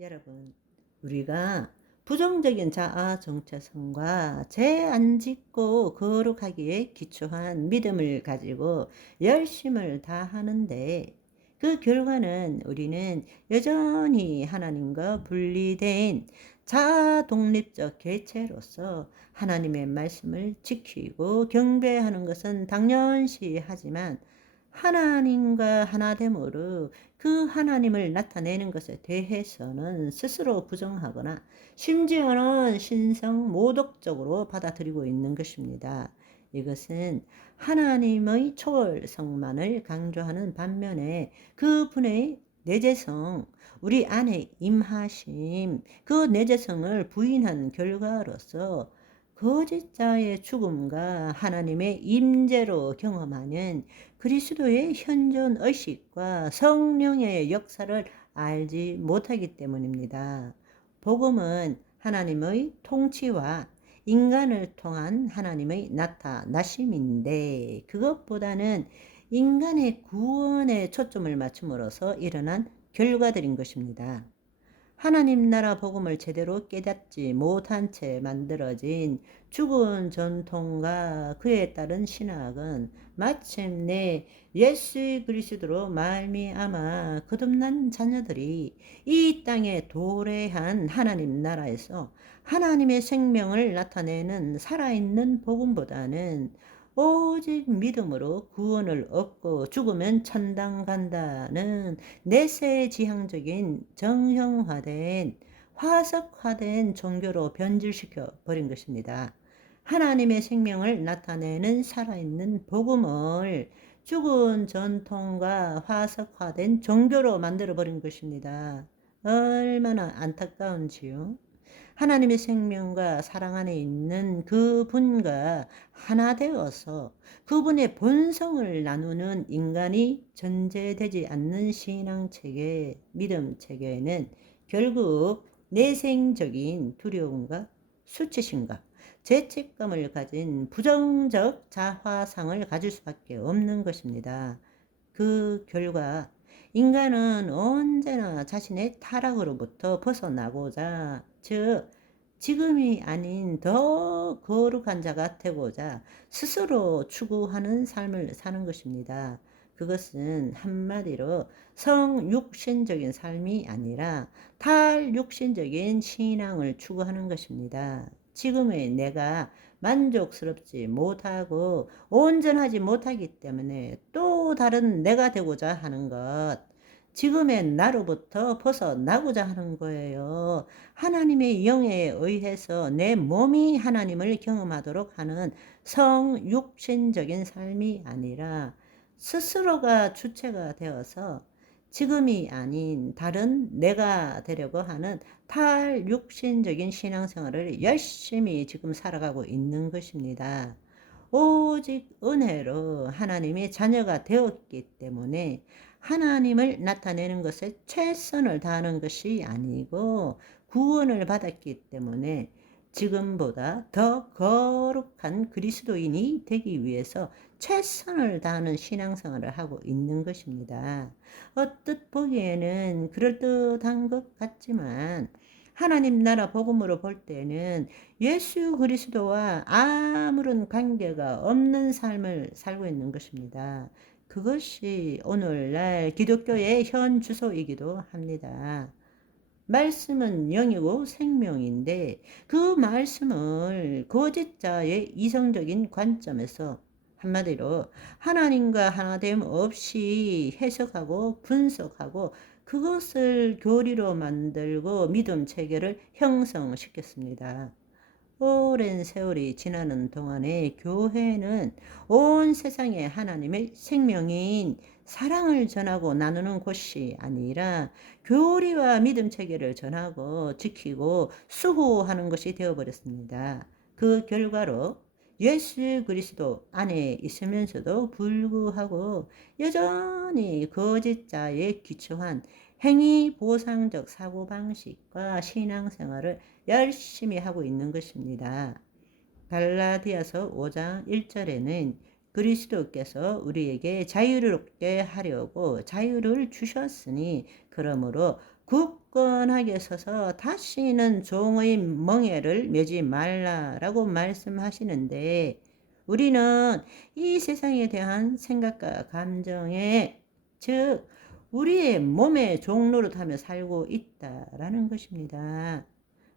여러분, 우리가 부정적인 자아 정체성과 죄 안 짓고 거룩하기에 기초한 믿음을 가지고 열심을 다하는데 그 결과는 우리는 여전히 하나님과 분리된 자아 독립적 개체로서 하나님의 말씀을 지키고 경배하는 것은 당연시 하지만 하나님과 하나됨으로 그 하나님을 나타내는 것에 대해서는 스스로 부정하거나 심지어는 신성 모독적으로 받아들이고 있는 것입니다. 이것은 하나님의 초월성만을 강조하는 반면에 그분의 내재성, 우리 안에 임하심, 그 내재성을 부인한 결과로서 거짓자의 죽음과 하나님의 임재로 경험하는 그리스도의 현존 의식과 성령의 역사를 알지 못하기 때문입니다. 복음은 하나님의 통치와 인간을 통한 하나님의 나타나심인데 그것보다는 인간의 구원에 초점을 맞춤으로써 일어난 결과들인 것입니다. 하나님 나라 복음을 제대로 깨닫지 못한 채 만들어진 죽은 전통과 그에 따른 신학은 마침내 예수 그리스도로 말미암아 거듭난 자녀들이 이 땅에 도래한 하나님 나라에서 하나님의 생명을 나타내는 살아있는 복음보다는 오직 믿음으로 구원을 얻고 죽으면 천당 간다는 내세지향적인 정형화된 화석화된 종교로 변질시켜 버린 것입니다. 하나님의 생명을 나타내는 살아있는 복음을 죽은 전통과 화석화된 종교로 만들어 버린 것입니다. 얼마나 안타까운지요. 하나님의 생명과 사랑 안에 있는 그분과 하나 되어서 그분의 본성을 나누는 인간이 존재되지 않는 신앙체계, 믿음체계에는 결국 내생적인 두려움과 수치심과 죄책감을 가진 부정적 자화상을 가질 수밖에 없는 것입니다. 그 결과 인간은 언제나 자신의 타락으로부터 벗어나고자, 즉 지금이 아닌 더 거룩한 자가 되고자 스스로 추구하는 삶을 사는 것입니다. 그것은 한마디로 성육신적인 삶이 아니라 탈육신적인 신앙을 추구하는 것입니다. 지금의 내가 만족스럽지 못하고 온전하지 못하기 때문에 또 다른 내가 되고자 하는 것, 지금의 나로부터 벗어나고자 하는 거예요. 하나님의 영에 의해서 내 몸이 하나님을 경험하도록 하는 성육신적인 삶이 아니라 스스로가 주체가 되어서 지금이 아닌 다른 내가 되려고 하는 탈육신적인 신앙생활을 열심히 지금 살아가고 있는 것입니다. 오직 은혜로 하나님의 자녀가 되었기 때문에 하나님을 나타내는 것에 최선을 다하는 것이 아니고 구원을 받았기 때문에 지금보다 더 거룩한 그리스도인이 되기 위해서 최선을 다하는 신앙생활을 하고 있는 것입니다. 언뜻 보기에는 그럴듯한 것 같지만 하나님 나라 복음으로 볼 때는 예수 그리스도와 아무런 관계가 없는 삶을 살고 있는 것입니다. 그것이 오늘날 기독교의 현 주소이기도 합니다. 말씀은 영이고 생명인데 그 말씀을 거짓자의 이성적인 관점에서 한마디로 하나님과 하나됨 없이 해석하고 분석하고 그것을 교리로 만들고 믿음 체계를 형성시켰습니다. 오랜 세월이 지나는 동안에 교회는 온 세상에 하나님의 생명인 사랑을 전하고 나누는 곳이 아니라 교리와 믿음 체계를 전하고 지키고 수호하는 것이 되어버렸습니다. 그 결과로 예수 그리스도 안에 있으면서도 불구하고 여전히 거짓자에 기초한 행위 보상적 사고방식과 신앙생활을 열심히 하고 있는 것입니다. 갈라디아서 5장 1절에는 그리스도께서 우리에게 자유롭게 하려고 자유를 주셨으니 그러므로 굳건하게 서서 다시는 종의 멍에를 매지 말라라고 말씀하시는데, 우리는 이 세상에 대한 생각과 감정에, 즉 우리의 몸의 종노릇하며 살고 있다라는 것입니다.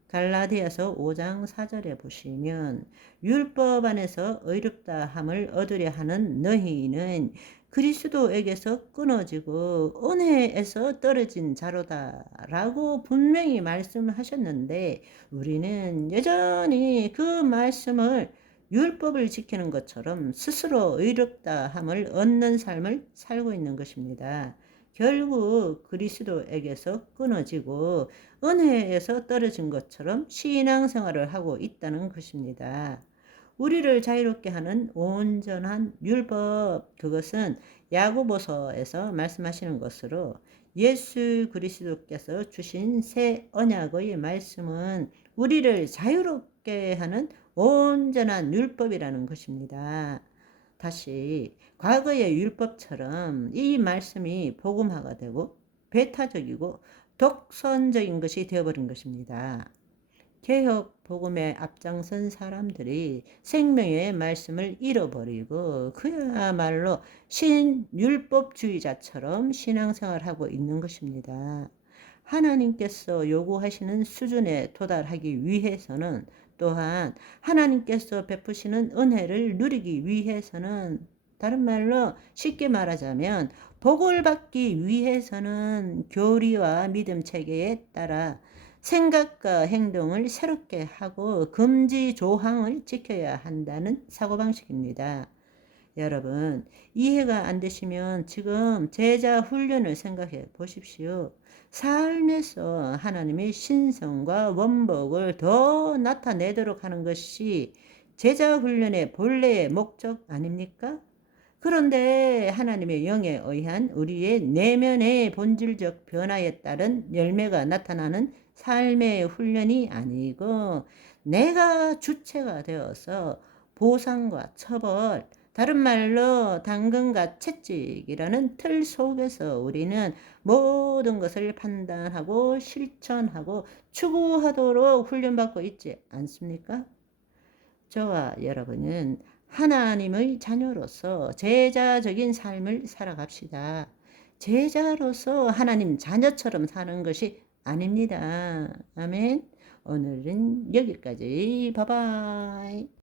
갈라디아서 5장 4절에 보시면, 율법 안에서 의롭다 함을 얻으려 하는 너희는 그리스도에게서 끊어지고 은혜에서 떨어진 자로다 라고 분명히 말씀하셨는데, 우리는 여전히 그 말씀을 율법을 지키는 것처럼 스스로 의롭다 함을 얻는 삶을 살고 있는 것입니다. 결국 그리스도에게서 끊어지고 은혜에서 떨어진 것처럼 신앙생활을 하고 있다는 것입니다. 우리를 자유롭게 하는 온전한 율법, 그것은 야고보서에서 말씀하시는 것으로, 예수 그리스도께서 주신 새 언약의 말씀은 우리를 자유롭게 하는 온전한 율법이라는 것입니다. 다시 과거의 율법처럼 이 말씀이 복음화가 되고 배타적이고 독선적인 것이 되어버린 것입니다. 개혁 복음에 앞장선 사람들이 생명의 말씀을 잃어버리고 그야말로 신율법주의자처럼 신앙생활하고 있는 것입니다. 하나님께서 요구하시는 수준에 도달하기 위해서는, 또한 하나님께서 베푸시는 은혜를 누리기 위해서는, 다른 말로 쉽게 말하자면 복을 받기 위해서는 교리와 믿음 체계에 따라 생각과 행동을 새롭게 하고 금지 조항을 지켜야 한다는 사고방식입니다. 여러분, 이해가 안 되시면 지금 제자 훈련을 생각해 보십시오. 삶에서 하나님의 신성과 원복을 더 나타내도록 하는 것이 제자 훈련의 본래의 목적 아닙니까? 그런데 하나님의 영에 의한 우리의 내면의 본질적 변화에 따른 열매가 나타나는 삶의 훈련이 아니고, 내가 주체가 되어서 보상과 처벌, 다른 말로 당근과 채찍이라는 틀 속에서 우리는 모든 것을 판단하고 실천하고 추구하도록 훈련받고 있지 않습니까? 저와 여러분은 하나님의 자녀로서 제자적인 삶을 살아갑시다. 제자로서 하나님 자녀처럼 사는 것이 아닙니다. 아멘. 오늘은 여기까지. 바이바이.